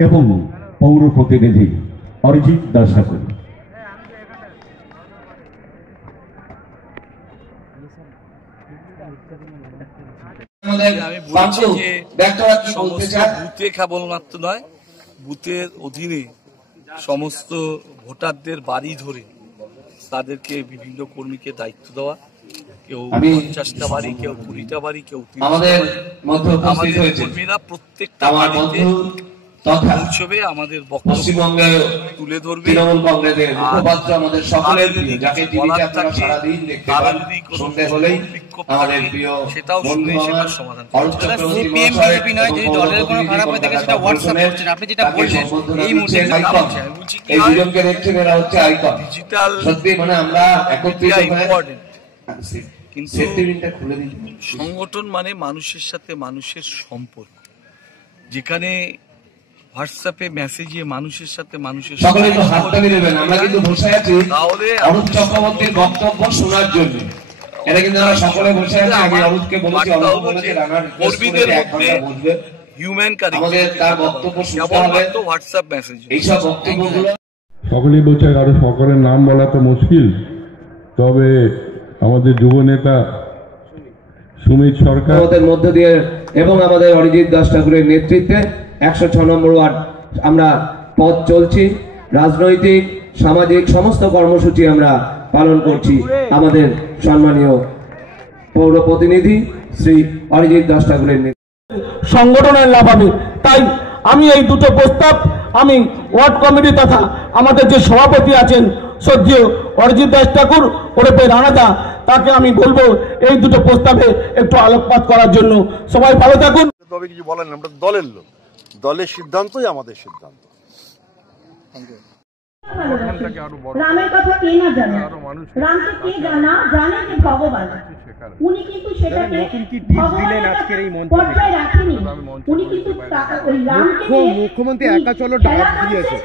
এবং পৌর প্রতিনিধি অরিজিৎ দাস ঠাকুর। আমি বলছি যে সমস্ত বুথে কেবলমাত্র নয়, বুথের অধীনে সমস্ত ভোটারদের বাড়ি ধরে তাদেরকে বিভিন্ন কর্মীকে দায়িত্ব দেওয়া, কেউ 50টা বাড়ি, কেউ 20টা বাড়ি, কেউ 30টা বাড়ি। আমাদের কর্মীরা প্রত্যেকটা বাড়িতে পৌঁছবে, আমাদের বক্তব্য তুলে ধরবে। সেটাও শুনে সেটার সমাধান কিন্তু সংগঠন মানে মানুষের সাথে মানুষের সম্পর্ক, যেখানে হোয়াটসঅ্যাপে মেসেজে মানুষের সাথে মানুষের কর্মীদের মধ্যে হিউম্যান কানেক্ট হোয়াটসঅ্যাপ মেসেজ সকলেই বলছে, আরো সকলের নাম বলা তো মুশকিল। তবে আমাদের যুব নেতা সুমিত সরকার মধ্য দিয়ে এবং আমাদের অরিজিৎ দাস ঠাকুরের নেতৃত্বে 106 নম্বর ওয়ার্ড আমরা পথ চলছি। রাজনৈতিক সামাজিক সমস্ত কর্মসূচি আমরা পালন করছি আমাদের সম্মানীয় পৌর প্রতিনিধি শ্রী অরিজিৎ দাস ঠাকুরের নেতৃত্বে। সংগঠনের লাভ হবে। তাই আমি এই দুটো প্রস্তাব আমি ওয়ার্ড কমিটি তথা আমাদের যে সভাপতি আছেন শ্রদ্ধেয় অরিজিৎ দাস ঠাকুর ওরফে রানাদা, তাকে আমি বলবো এই দুটো প্রস্তাবে একটু আলোকপাত করার জন্য। সবাই ভালো থাকুন। তবে কিছু বলেন, আমরা দলের লোক, দলের সিদ্ধান্তই আমাদের সিদ্ধান্ত। রামের কথা কে না জানে, রামকে কে জানা জানে যে ভগবান। উনি কিন্তু সেটাকে পর্যায়ে রাখেনি। উনি কিন্তু ওই রামকে মুখ্যমন্ত্রী একা চলো ডাক দিয়েছে,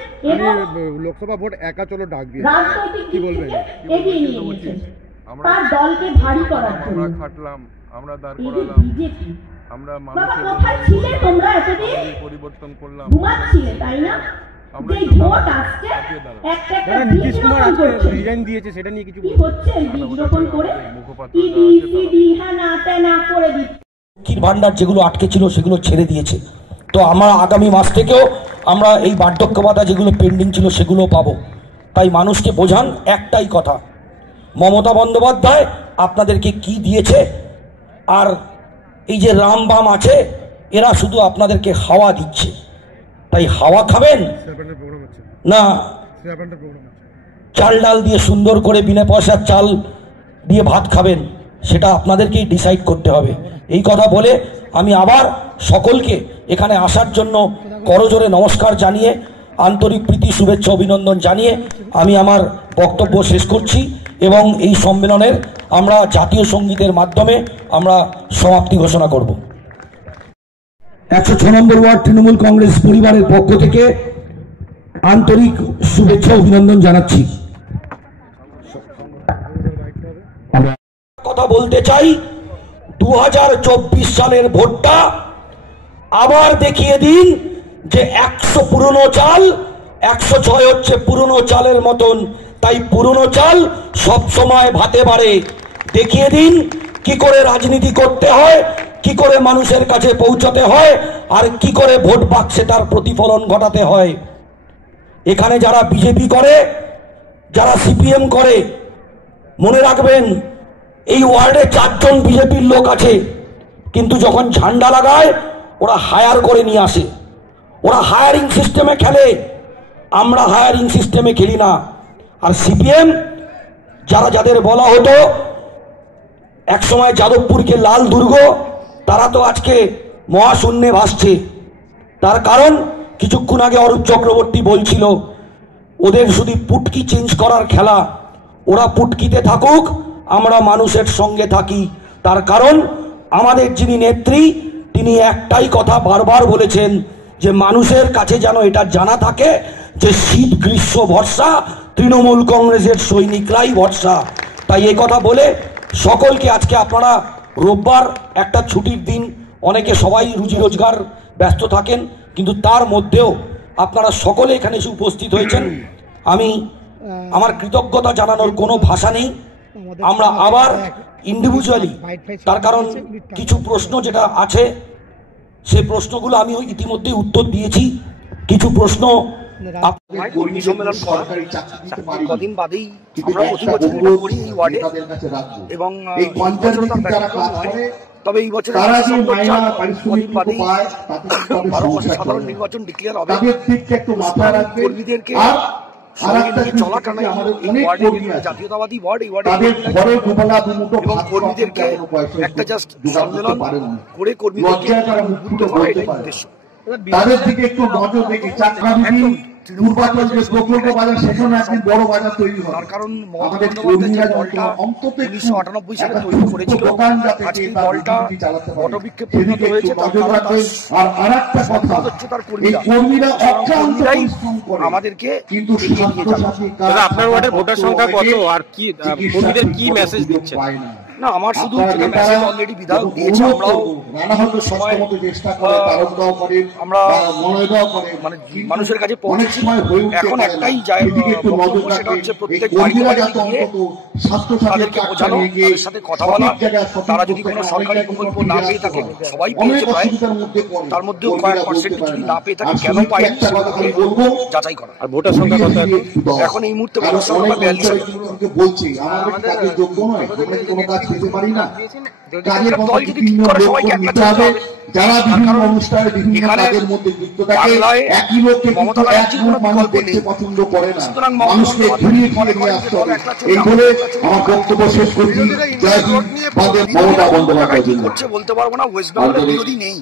লোকসভা ভোট একা চলো ডাক দিয়েছে, রাজনৈতিক কি বলবেন, এগিয়ে নিয়ে গেছেন তার দলকে ভারী করার জন্য। আমরা খাটলাম, আমরা দাঁড় করালাম, আমরা মানুষের কোথায় ছিলে তোমরা এতদিন? পরিবর্তন করলাম, ঘুমাচ্ছিলে তাই না? যে ভোট আসছে একটা একটা নীতিশ কুমার আজকে রিজাইন দিয়েছে, সেটা নিয়ে কিছু কি হচ্ছে? বিজ্ঞাপন করে ইডি হানা তেনা করে দিচ্ছে। লক্ষ্মীর ভান্ডার যেগুলো আটকে ছিল সেগুলো ছেড়ে দিয়েছে। তো আমরা আগামী মাস থেকেও আমরা এই বার্ধক্য ভাতা যেগুলো পেন্ডিং ছিল সেগুলো পাবো। তাই মানুষকে বোঝান একটাই কথা, মমতা বন্দ্যোপাধ্যায় আপনাদেরকে কি দিয়েছে, আর এই যে রাম বাম আছে এরা শুধু আপনাদেরকে হাওয়া দিচ্ছে। তাই হাওয়া খাবেন না চাল ডাল দিয়ে সুন্দর করে বিনা পয়সার চাল দিয়ে ভাত খাবেন, সেটা আপনাদেরকেই ডিসাইড করতে হবে। এই কথা বলে আমি আবার সকলকে এখানে আসার জন্য করজোরে নমস্কার জানিয়ে, আন্তরিক প্রীতি শুভেচ্ছা অভিনন্দন জানিয়ে আমি আমার বক্তব্য শেষ করছি এবং এই সম্মেলনের আমরা জাতীয় সঙ্গীতের মাধ্যমে আমরা সমাপ্তি ঘোষণা করব। 106 নম্বর ওয়ার্ড তৃণমূল কংগ্রেস পরিবারের পক্ষ থেকে আন্তরিক শুভেচ্ছা অভিনন্দন জানাচ্ছি। কথা বলতে চাই, 2024 সালের ভোটটা আবার দেখিয়ে দিন যে 100 পুরনো চাল, 106 হচ্ছে পুরনো চালের মতন। তাই পুরনো চাল সব সময় ভাতে বাড়ে। দেখিয়ে দিন কি করে রাজনীতি করতে হয়, কি করে মানুষের কাছে পৌঁছাতে হয়, আর কি করে ভোট বাক্সে তার প্রতিফলন ঘটাতে হয়। এখানে যারা বিজেপি করে, যারা সিপিএম করে, মনে রাখবেন এই ওয়ার্ডে 4 জন বিজেপির লোক আছে, কিন্তু যখন ঝান্ডা লাগায় ওরা হায়ার করে নিয়ে আসে, ওরা হায়ারিং সিস্টেমে খেলে। আমরা হায়ারিং সিস্টেমে খেলি না। আর সিপিএম যাদের বলা হতো একসময় যাদবপুরকে লাল দুর্গ, তারা তো আজকে মহাশূন্যে ভাসছে। তার কারণ কিছুক্ষণ আগে অরূপ চক্রবর্তী বলছিল ওদের শুধু পুটকি চেঞ্জ করার খেলা। ওরা পুটকিতে থাকুক, আমরা মানুষের সঙ্গে থাকি। তার কারণ আমাদের যিনি নেত্রী তিনি একটাই কথা বারবার বলেছেন যে মানুষের কাছে যেন এটা জানা থাকে যে শীত গ্রীষ্ম ভরসা তৃণমূল কংগ্রেসের সৈনিকরাই ভরসা। তাই এই কথা বলে সকলকে, আজকে আপনারা রোববার একটা ছুটির দিন, অনেকে সবাই রুজি রোজগার ব্যস্ত থাকেন, কিন্তু তার মধ্যেও আপনারা সকলে এখানে এসে উপস্থিত হয়েছেন। আমি আমার কৃতজ্ঞতা জানানোর কোনো ভাষা নেই। আমরা আবার ইন্ডিভিজুয়ালি, তার কারণ কিছু প্রশ্ন যেটা আছে সেই প্রশ্নগুলো আমি ইতিমধ্যে উত্তর দিয়েছি। কিছু প্রশ্ন কর্মী সম্মেলন কদিন বাদেই আমরা প্রতি বছর করি এই ওয়ার্ডে, এবং তবে এই বছর কদিন বাদেই 12 মাসে সাধারণ নির্বাচন ডিক্লেয়ার হবে। কর্মীদেরকে চলাটাই এই ওয়ার্ডে জাতীয়তাবাদী ওয়ার্ড, এই ওয়ার্ডে এবং কর্মীদেরকে একটা জাস্ট সম্মেলন করে কর্মীদেরকে উদ্বুদ্ধ করা, এটাই উদ্দেশ্য। তাদের দিকে একটু নজর রেখে পূর্বাচল যে প্রকল্প বাজার, সেখানে একদিন বড় বাজার তৈরি হয়। কারণ আমাদের কর্মীরা অন্তত 1998 সালে তৈরি করেছিল, আজকে দলটা বটবৃক্ষে পরিণত হয়েছে। আর আরেকটা কথা হচ্ছে তার কর্মীরা অক্লান্তরাই আমাদেরকে কিন্তু আপনার ওয়ার্ডের ভোটার সংখ্যা কত, আর কি কর্মীদের কি মেসেজ দিচ্ছেন? না, আমার শুধু মেসেজ অলরেডি বিধায়ক দিয়েছে। আমরাও সময় আমরা মানে মানুষের কাছে পৌঁছেছি। এখন একটাই বক্তব্য, সেটা হচ্ছে প্রত্যেক বাড়িতে গিয়ে তাদেরকে বোঝানো, তাদের সাথে কথা বলা। তারা যদি কোনো সরকারি প্রকল্প না পেয়ে থাকে, সবাই পেয়েছে প্রায়, তার মধ্যেও কয়েক পার্সেন্ট যদি না পেয়ে থাকে, কেন পায়নি যাচাই করা। আর ভোটার সংখ্যা কত এখন? এই মুহূর্তে ভোটার সংখ্যা 42। বলছি আমাদের কাজের যোগ্য নয়, আমরা কি কোনো কাজ পেতে পারি না? কাজের দল যদি ঠিক করে সবাইকে একটা হবে, যারা বিভিন্ন অনুষ্ঠানে বিভিন্ন কাজের মধ্যে যুক্ত থাকে, একই লোককে মমতা ব্যানার্জি কোনো বিকল্প দেখতে পছন্দ করে না, মানুষকে ঘুরিয়ে ফিরে নিয়ে আসতে হবে। এই বলে আমার বক্তব্য শেষ করছি। জয় হিন্দ, বন্দে মমতা বন্দ্যোপাধ্যায়। করছে বলতে পারবো না, ওয়েস্ট বেঙ্গলে বিরোধী নেই।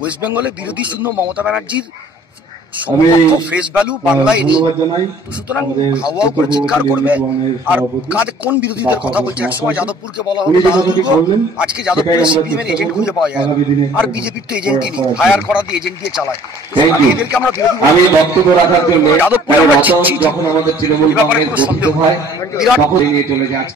ওয়েস্ট বেঙ্গলে বিরোধী শূন্য মমতা ব্যানার্জির ফেস ভ্যালু বাংলায় নেই। সুতরাং হাওয়াও করে চিৎকার করবে। আর কোন বিরোধীদের কথা বলছে? একসময় যাদবপুরকে বলা হতো যাদবপুর, আজকে যাদবপুরে সিপিএম এর এজেন্ট খুঁজে পাওয়া যায়, আর বিজেপির তো এজেন্টই নেই, হায়ার করা দিয়ে এজেন্ট দিয়ে চালায়। এদেরকে আমরা আমি বক্তব্য রাখার জন্য যাদবপুরে আমরা চিঠি, যখন আমাদের তৃণমূল কংগ্রেস গঠিত হয় তখন নিয়ে চলে যাচ্ছে।